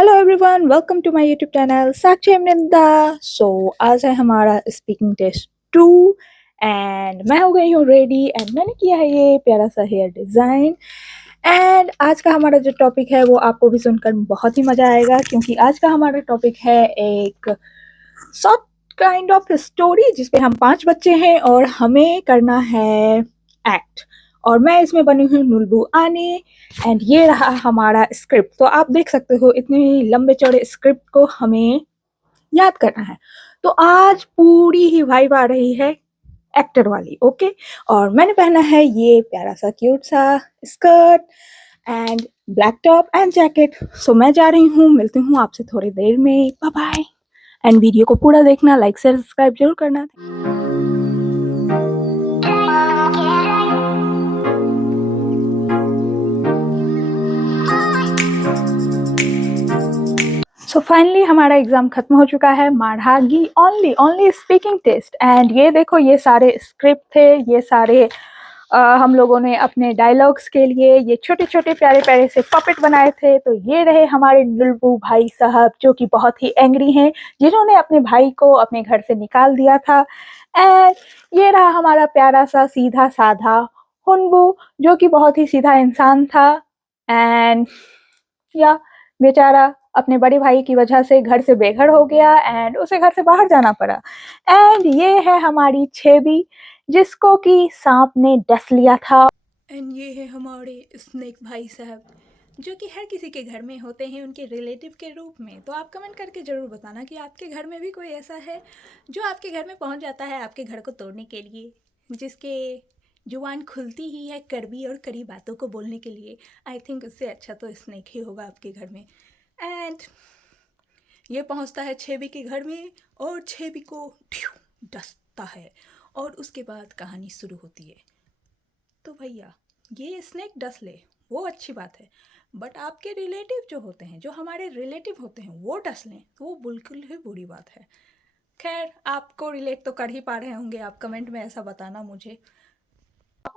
Hello everyone, welcome to my YouTube channel Sakshi Amrinda. आज है हमारा स्पीकिंग टेस्ट 2 एंड मैं हो गई हूँ रेडी एंड मैंने किया है ये प्यारा सा हेयर डिज़ाइन। एंड आज का हमारा जो टॉपिक है वो आपको भी सुनकर बहुत ही मज़ा आएगा, क्योंकि आज का हमारा टॉपिक है एक शॉर्ट काइंड ऑफ स्टोरी जिसपे हम 5 बच्चे हैं और हमें करना है एक्ट। और मैं इसमें बनी हूँ नुलबू आनी एंड ये रहा हमारा स्क्रिप्ट। तो आप देख सकते हो इतने लंबे चौड़े स्क्रिप्ट को हमें याद करना है। तो आज पूरी ही वाइब आ रही है एक्टर वाली। ओके, और मैंने पहना है ये प्यारा सा क्यूट सा skirt and black top and jacket. So मैं जा रही हूँ, मिलती हूँ आपसे थोड़ी देर में। Bye bye. एंड वीडियो को पूरा देखना, लाइक शेयर सब्सक्राइब जरूर करना। सो फाइनली हमारा एग्ज़ाम ख़त्म हो चुका है। माढ़ागी ओनली स्पीकिंग टेस्ट। एंड ये देखो, ये सारे स्क्रिप्ट थे, ये सारे हम लोगों ने अपने डायलॉग्स के लिए ये छोटे छोटे प्यारे प्यारे से पपेट बनाए थे। तो ये रहे हमारे नुलबू भाई साहब, जो कि बहुत ही एंग्री हैं, जिन्होंने अपने भाई को अपने घर से निकाल दिया था। एंड ये रहा हमारा प्यारा सा सीधा साधा हुनबू, जो कि बहुत ही सीधा इंसान था। एंड या बेचारा अपने बड़े भाई की वजह से घर से बेघर हो गया एंड उसे घर से बाहर जाना पड़ा। एंड ये है हमारी छेबी, जिसको कि सांप ने डस लिया था। एंड ये है हमारे स्नेक भाई साहब, जो कि हर किसी के घर में होते हैं उनके रिलेटिव के रूप में। तो आप कमेंट करके ज़रूर बताना कि आपके घर में भी कोई ऐसा है जो आपके घर में पहुंच जाता है आपके घर को तोड़ने के लिए, जिसके जुबान खुलती ही है कड़वी और कड़ी बातों को बोलने के लिए। आई थिंक उससे अच्छा तो स्नेक ही होगा आपके घर में। एंड ये पहुंचता है छेबी के घर में और छेबी को डसता है और उसके बाद कहानी शुरू होती है। तो भैया, ये स्नेक डस ले वो अच्छी बात है, बट आपके रिलेटिव जो होते हैं, जो हमारे रिलेटिव होते हैं, वो डस लें तो वो बिल्कुल ही बुरी बात है। खैर, आपको रिलेट तो कर ही पा रहे होंगे, आप कमेंट में ऐसा बताना मुझे।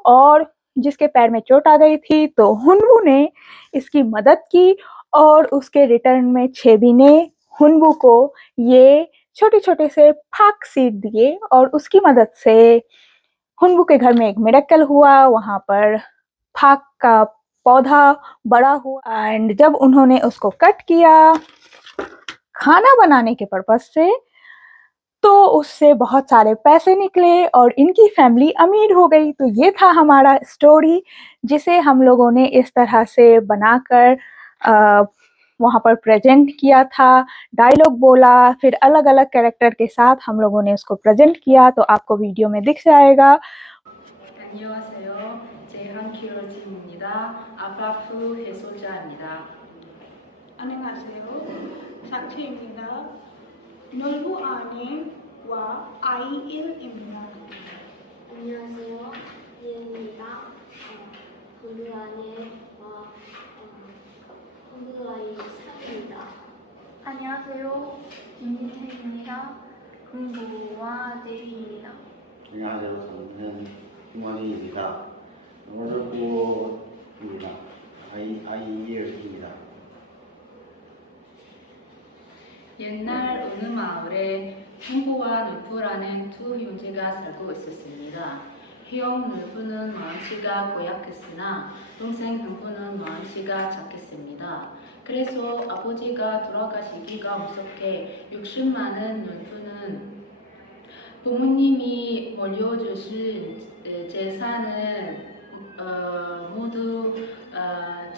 और जिसके पैर में चोट आ गई थी तो हुनवू ने इसकी मदद की और उसके रिटर्न में छेबी ने हुनवू को ये छोटे छोटे से फाक सीड दिए और उसकी मदद से हुनवू के घर में एक मिरेकल हुआ। वहां पर फाक का पौधा बड़ा हुआ एंड जब उन्होंने उसको कट किया खाना बनाने के पर्पज से, तो उससे बहुत सारे पैसे निकले और इनकी फैमिली अमीर हो गई। तो ये था हमारा स्टोरी, जिसे हम लोगों ने इस तरह से बनाकर वहाँ पर प्रेजेंट किया था, डायलॉग बोला, फिर अलग अलग कैरेक्टर के साथ हम लोगों ने उसको प्रेजेंट किया। तो आपको वीडियो में दिख जाएगा। 안녕하세요. 제1키로지입니다. 아파프 해소자입니다. 안녕하세요. 사치입니다. 놀부 아내와 아이일입니다. 안녕하세요. 이은입니다. 부부 아내와 부부 아이 사입니다. 안녕하세요. 김희태입니다. 부부와 제이입니다. 안녕하세요. 저는 김원희입니다. 노르부입니다. 아이일입니다. 옛날 어느 마을에 홍보와 누프라는 두 형제가 살고 있었습니다. 형 누프는 마음씨가 고약했으나 동생 형부는 마음씨가 착했습니다. 그래서 아버지가 돌아가시기가 무섭게 욕심 많은 누프는 부모님이 물려주신 재산을 모두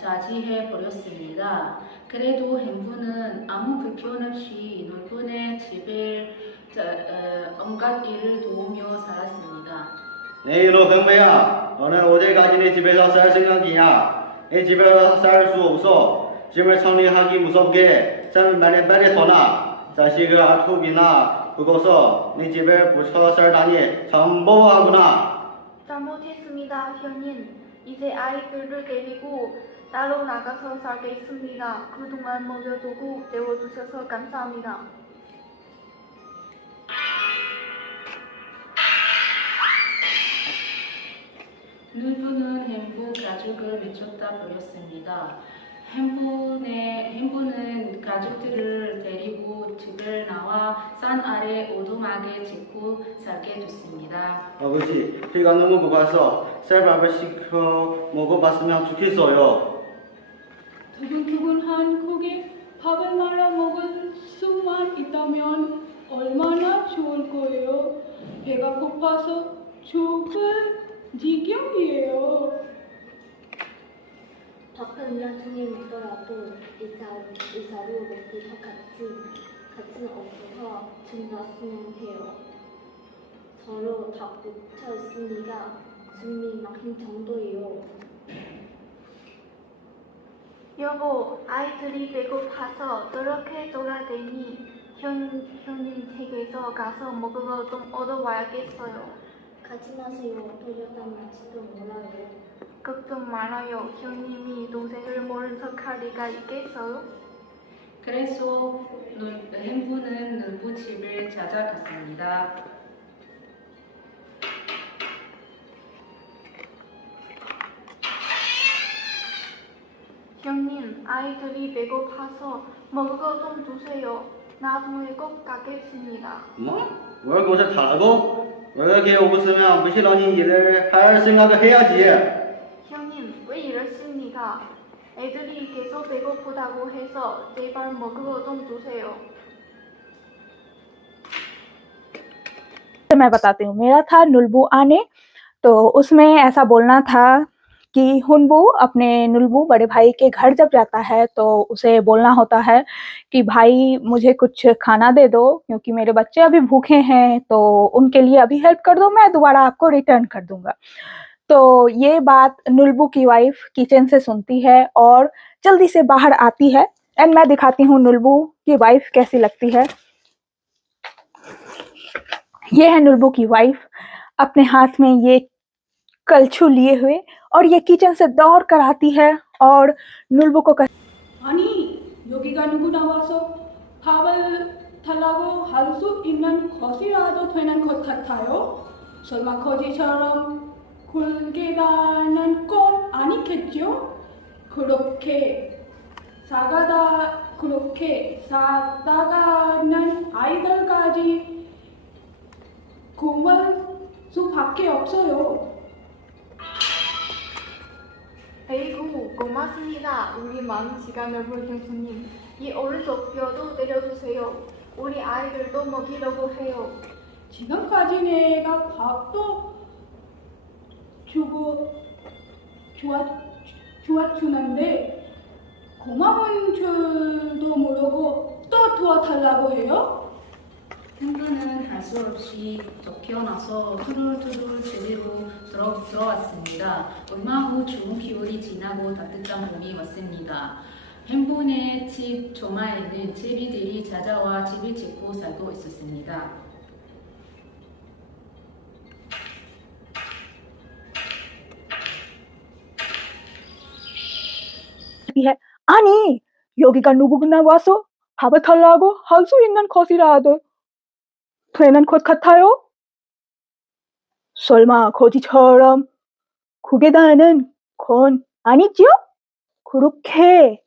차지해 버렸습니다. 그래도 행부는 아무 불편 없이 놀분의 집에 온갖 일을 도우며 살았습니다. 이로 흥배야, 너는 어제까지 내 집에서 살 생각이야? 내 집에서 살 수 없어. 집을 정리하기 무섭게 참 빨리 떠나. 자식을 아프기나 그것서 네 집에 붙여 살다니 참 뭐하구나. 잘못했습니다, 형님. 이제 아이들을 데리고 따로 나가서 살겠습니다. 그동안 모여두고 배워주셔서 감사합니다. 누구는 행부 가족을 미쳤다 버렸습니다. 행부는 가족들을 데리고 집을 나와 산 아래 오두막에 짓고 살게 됐습니다. 아버지, 배가 너무 고파서 쌀밥을 시켜 먹어봤으면 좋겠어요. 두근두근한 국에 밥을 말아 먹을 수만 있다면 얼마나 좋을 거예요. 배가 고파서 죽을 지경이에요. 밥은 나중에 먹더라도 의사로 먹기 같은 없어서 증났으면 해요. 서로 다 붙여 있으니까 숨이 막힌 정도예요. 여보, 아이들이 배고파서 저렇게 돌아다니 형님 댁에서 가서 먹을 거 좀 얻어와야겠어요. 가지 마세요. 돌려다닐지도 몰라요. 걱정 말아요. 형님이 동생을 모른 척할 리가 있겠어요? 그래서 행부는 누구 집을 찾아갔습니다. 형님, 아이들이 배고파서 먹을 거 좀 주세요. 나중에 꼭 가겠습니다. 뭐? 왜 그것을 달라고? 왜 이렇게 없으면 부지런히 일을 할 생각을 해야지. 형님, 왜 이러십니까? 애들이 계속 배고프다고 해서 제발 먹을 거 좀 주세요. मैं बताती हूँ, मेरा था नुलबू आने, तो उसमें ऐसा बोलना था कि हुनबू अपने नुलबू बड़े भाई के घर जब जाता है तो उसे बोलना होता है कि भाई मुझे कुछ खाना दे दो क्योंकि मेरे बच्चे अभी भूखे हैं, तो उनके लिए अभी हेल्प कर दो, मैं दोबारा आपको रिटर्न कर दूंगा। तो ये बात नुलबू की वाइफ किचन से सुनती है और जल्दी से बाहर आती है। एंड मैं दिखाती हूँ नुलबू की वाइफ कैसी लगती है। ये है नुलबू की वाइफ अपने हाथ में ये कलछू लिए हुए, और ये किचन से दौड़ कर आती है और नुलबू को 아니, 여기가 누구 나와서 밥을 달라고 할 수 있는 것이라도 되는 것 같아요? 설마 거지처럼 굴게 가는 건 아니겠죠? 그렇게 사다가는 아이들까지 굶을 수밖에 없어요. 에이구, 고맙습니다. 우리 많은 시간을 볼 교수님. 이 오른쪽 뼈도 내려주세요. 우리 아이들도 먹이려고 해요. 지금까지 내가 밥도 주었주는데 고마운 줄도 모르고 또 도와달라고 해요? 행부는 할 수 없이 쫓겨나서 투덜투덜 집으로 들어왔습니다. 얼마 후 좋은 겨울이 지나고 따뜻한 봄이 왔습니다. 행부네 집 조마에는 제비들이 찾아와 집을 짓고 살고 있었습니다. है, 아니 여기가 누구나 와서 밥을 달라고 할 수 있는 것이라도 되는 것 같아요? 설마 거지처럼 국에 다는 건 아니죠? 그렇게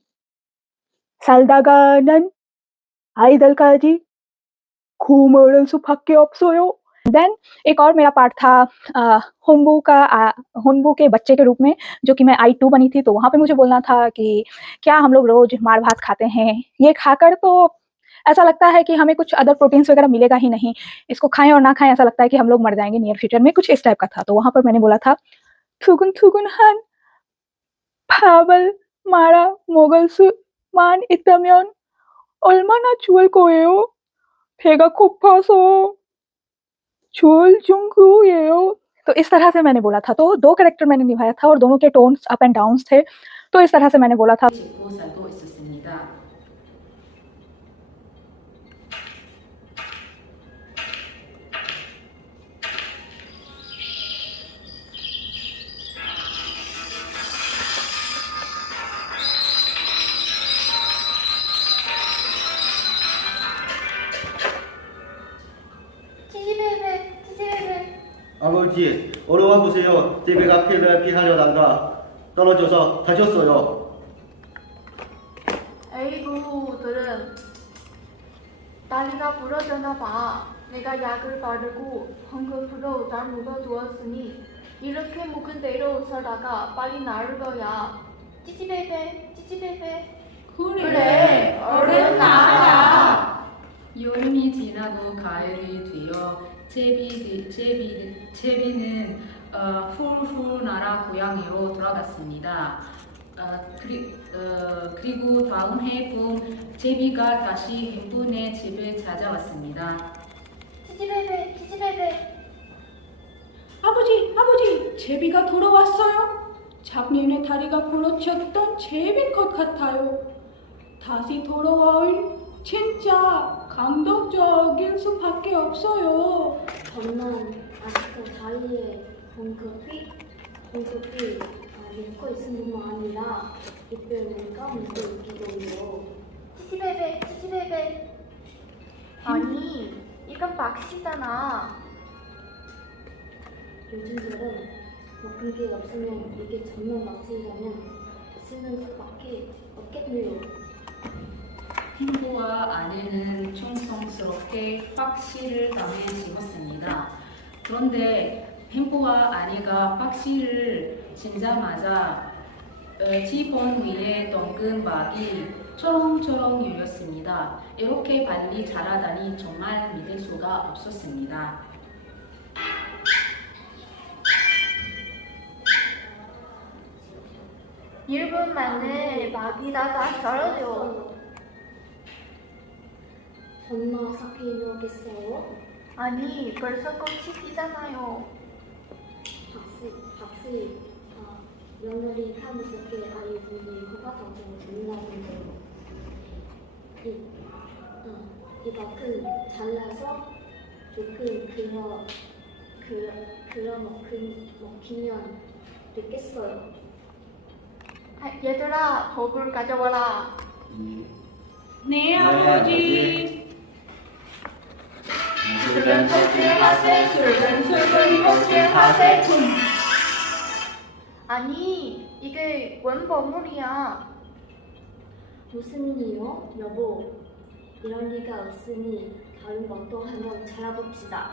살다가는 아이들까지 굶을 수밖에 없어요। देन एक और मेरा पार्ट था हुनबू के बच्चे के रूप में, जो कि मैं I2 बनी थी, तो वहाँ पे मुझे बोलना था कि क्या हम लोग रोज मार भात खाते हैं, ये खाकर तो ऐसा लगता है कि हमें कुछ अदर प्रोटीन्स वगैरह मिलेगा ही नहीं, इसको खाएं और ना खाएं ऐसा लगता है कि हम लोग मर जाएंगे नियर फ्यूचर में, कुछ इस टाइप का था। तो वहाँ पर मैंने बोला था 투근투근한 밥을 말아 먹을 수만 있다면 얼마나 좋을 거예요. 배가 고파서 죽을 정도예요। तो इस तरह से मैंने बोला था। तो 2 कैरेक्टर मैंने निभाया था और दोनों के टोन्स अप एंड डाउन्स थे। तो इस तरह से मैंने बोला था। 짓고 살고 있었습니다. 치즈베베. 아버지, 얼어와 보세요. 제 배가 피를 피하려다가 떨어져서 다쳤어요. 에이구, 들은 다리가 부러졌나 봐. 내가 약을 바르고 헝겊으로 잘 묶어두었으니 이렇게 묶은 대로 살다가 빨리 나을 거야. 찌찌베베, 찌찌베베. 그래, 얼른 나가자. 여름이 지나고 가을이 되어 제비는 훌훌 날아 고향으로 돌아갔습니다. 그리고 다음 해 봄 제비가 다시 행분의 집을 찾아왔습니다. 찌찌베베, 찌찌베베. 아버지, 제비가 돌아왔어요? 작년에 다리가 부러졌던 제비인 것 같아요. 다시 돌아온 진짜 감동적인 수밖에 없어요. 저는 아직도 다리에 헝겊이 묶어 있는 뿐만 아니라 이별을 까먹고 있기도 찌찌베베, 찌찌베베. 아니, 이건 박씨잖아. 요즘들은 먹은 게 없으면 이게 전면 막히려면 쓰는 수밖에 없겠네요. 행보와 아내는 충성스럽게 박씨를 담에 심었습니다. 그런데 행보와 아내가 박씨를 심자마자 지번 위에 덩근 막이 초롱초롱 열렸습니다. 이렇게 빨리 자라다니 정말 믿을 수가 없었습니다. 1분 만에 막이다 다 자라죠. 엄마 사귀노겠어요? 아니, 벌써 꽃이 피잖아요. 박씨, 며느리 타면서께 아이 분이 호박하고 재미나는데요. 이 밖은 잘라서 조금 먹히면 됐겠어요. 얘들아, 밥을 가져와라. 네, 아버지. 아니, 이게 웬 버물이야. 무슨 일이요, 여보? 이런 리가 없으니 다른 것도 한번 찾아봅시다.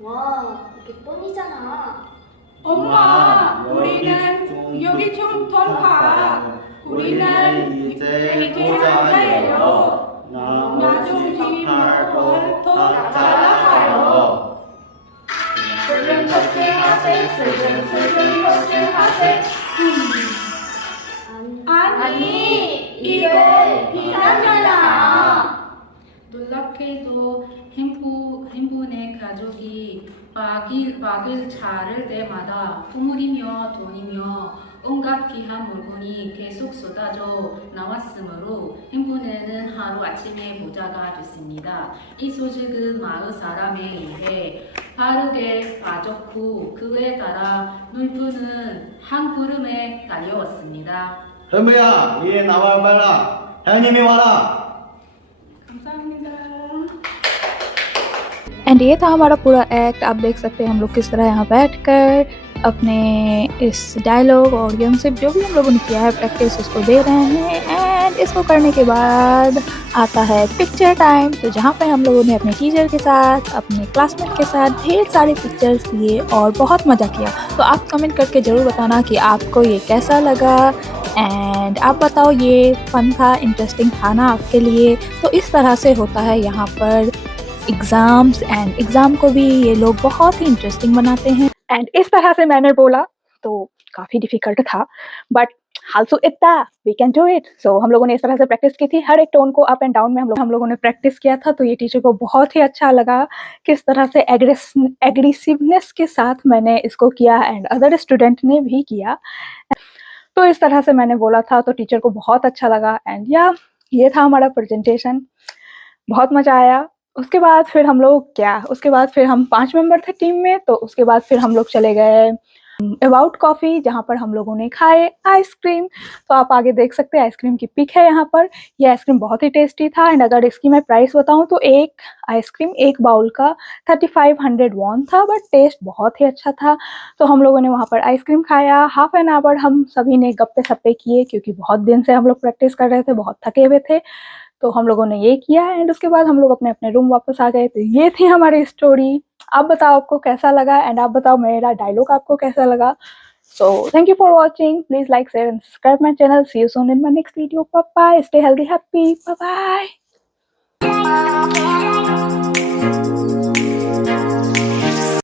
와, 이게 똥이잖아. 엄마, 우리는 여기 좀 더 가. 우리는 이제 혼자예요. 나중에 더 잘나가요. 아니, 이거 비단이잖아. 놀랍게도 행분의 가족이 막을 자를 때마다 꾸물이며 돈이며 온갖 귀한 물건이 계속 쏟아져 나왔으므로 행분에는 하루아침에 부자가 됐습니다. 이 소식은 마을 사람에 의해 빠르게 빠졌고 그에 따라 물품은 한 구름에 달려왔습니다. 현부야, 이제 나와 빨라. 형님이 와라. 감사합니다. एंड ये था हमारा पूरा एक्ट। आप देख सकते हैं हम लोग किस तरह यहाँ बैठकर अपने इस डायलॉग और गेमशिप जो भी हम लोगों ने किया है प्रैक्टिस उसको दे रहे हैं। एंड इसको करने के बाद आता है पिक्चर टाइम, तो जहाँ पे हम लोगों ने अपने टीचर के साथ अपने क्लासमेट के साथ ढेर सारे पिक्चर्स लिए और बहुत मज़ा किया। तो आप कमेंट करके ज़रूर बताना कि आपको ये कैसा लगा एंड आप बताओ ये फन था, इंटरेस्टिंग था ना आपके लिए। तो इस तरह से होता है यहाँ पर एग्ज़ाम्स एंड एग्ज़ाम को भी ये लोग बहुत ही इंटरेस्टिंग बनाते हैं। एंड इस तरह से मैंने बोला तो काफ़ी डिफ़िकल्ट था, बट हालसो इतना वी कैन डू इट। सो हम लोगों ने इस तरह से प्रैक्टिस की थी, हर एक टोन को अप एंड डाउन में हम लोगों ने प्रैक्टिस किया था। तो ये टीचर को बहुत ही अच्छा लगा किस तरह से एग्रेसिवनेस के साथ मैंने इसको किया एंड अदर स्टूडेंट ने भी किया। तो इस तरह से मैंने बोला था तो टीचर को बहुत अच्छा लगा। एंड ये था हमारा प्रेजेंटेशन, बहुत मज़ा आया। उसके बाद फिर हम लोग उसके बाद फिर हम 5 मेंबर थे टीम में, तो उसके बाद फिर हम लोग चले गए अबाउट कॉफ़ी, जहाँ पर हम लोगों ने खाए आइसक्रीम। तो आप आगे देख सकते हैं आइसक्रीम की पिक है यहाँ पर। ये आइसक्रीम बहुत ही टेस्टी था एंड अगर इसकी मैं प्राइस बताऊँ तो एक आइसक्रीम एक बाउल का 3500 वॉन था, बट टेस्ट बहुत ही अच्छा था। तो हम लोगों ने वहाँ पर आइसक्रीम खाया, हाफ एन आवर हम सभी ने गप्पे सप्पे किए क्योंकि बहुत दिन से हम लोग प्रैक्टिस कर रहे थे, बहुत थके हुए थे। तो हम लोगों ने ये किया एंड उसके बाद हम लोग अपने अपने रूम वापस आ गए। तो ये थी हमारी स्टोरी। आप बताओ आपको कैसा लगा एंड आप बताओ मेरा डायलॉग आपको कैसा लगा। So thank you for watching. Please like, share and subscribe my channel. See you soon in my next video. Bye bye. Stay healthy, happy. Bye bye.